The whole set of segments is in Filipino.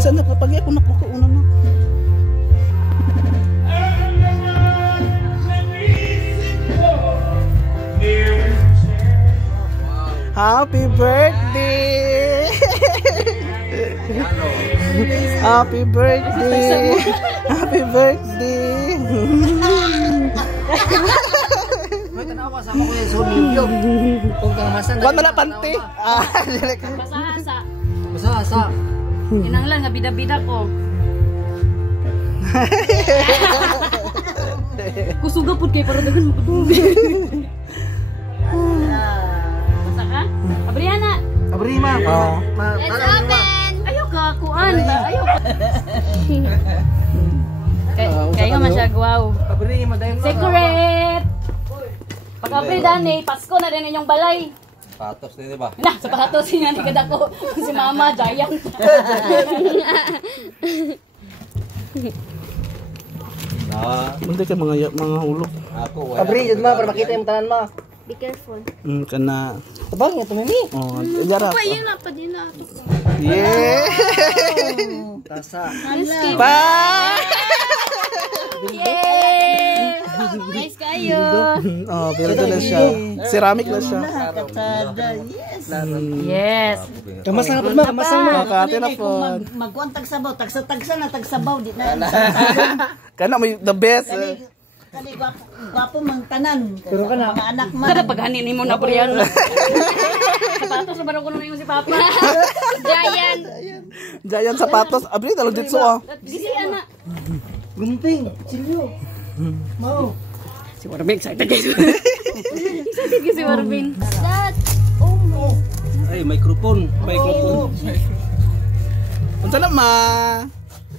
Asa na kapag ako nakukuuna na. Happy birthday! Happy birthday! Happy birthday! May tanawa sama ko yung sonilyo. Kung kang masan. Kuwan mo na panty. Basa-asa. Basa-asa. Kinanglan nga bida-bida ko. Kusuga pud kay para dagan mo pud. Basa ka? Abriana. Abrima. Let's open. Ayo ka kuan. Ayo. Kayo man siya wow. Abrima dayon. Secret. Pag-apri dani, Pasko na din inyong balay. Patos din, diba? Nah, sapatos niya ni kadako. Si Mama giant. Hindi ka mga hulog. Ako, Abri, yun ma, para makita yung tanan ma. Be careful. Kana. Tabang nga tumimi. Oh, yara. Pa yun na pa din na. Yeah. Tasa. Pa. Yay! Nice kayo. Oh, pero na siya. Ceramic na siya. Yes. Kamasang na ma, kamasang na. Makati na po. Magkuhan tagsabaw, tagsa na tagsabaw di na. Kana may the best. Kani gwapo mang tanan. Pero kana Mga anak man. Kada paghanin ni mo na Brian. Sapatos na barang ko na si Papa. Giant. Giant sapatos. Abri talo ditso ah. Gisi ana. gunting, silyo. Mau. Si Warbin excited guys. Excited si Warbin. That. Oh my. Ay, microphone. Microphone. Unsa na ma?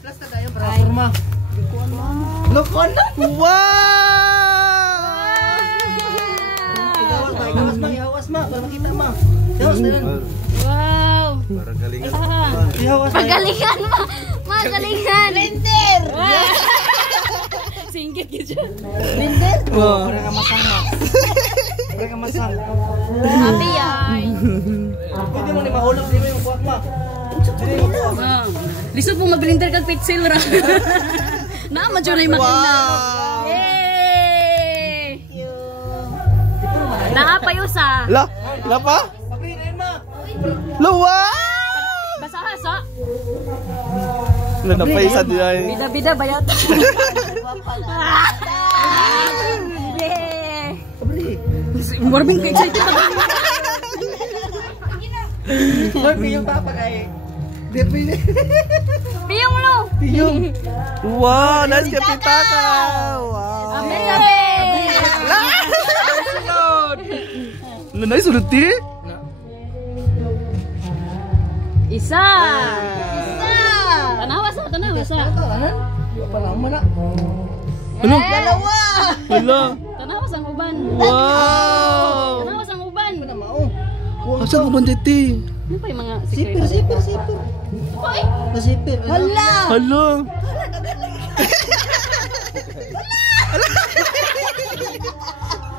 Plus na tayo para forma. Lokon. Wow! Ihawas ma, ihawas ma, para makita ma. Ihawas na yan. Wow. Para galingan. Ihawas na. Magalingan mo. Magalingan. Blender. Singgit gitu. Blender. Oh. Para kamasang ma. Para kamasang. Happy ay. Pwede mo ni mahulog din mo yung buwak ma. Dili mo buwak. Lisod mo mag-blender kag pitsil ra. Na madyo na yung makina. Yay! Nakapayusa. La, la pa? Pagri na yun ma. Luwa! Basa-hasa. Wala na pa isa di ay. Bida-bida bayat. Morbing ka excited pa. Marpi yung papa kay. Depi. Piyong lo. Piyong. Wow, nice kapitaka. Wow. Amen. Lu nice ulit ti? Isa. Tanawa sa. Kanan? Apa lama na? Ano? Dalawa. Hala. Tanawa sa uban. Wow. Tanawa sa uban. Ano mau? Asa ko banditi? Ano pa yung mga Sipir, secret? sipir. Nasipir. Hala. Hala.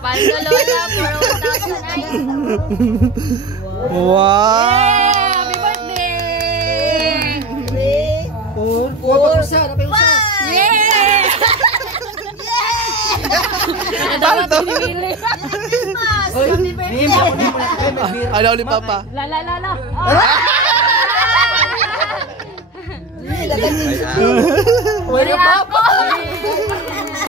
Paldo Lola for 1,009. Wow. Happy birthday! Kuha pa usa, napay usa. Yay! Dapat pinili. Hindi mo na kayo may beer. Ano ulit papa? La. Wala pa.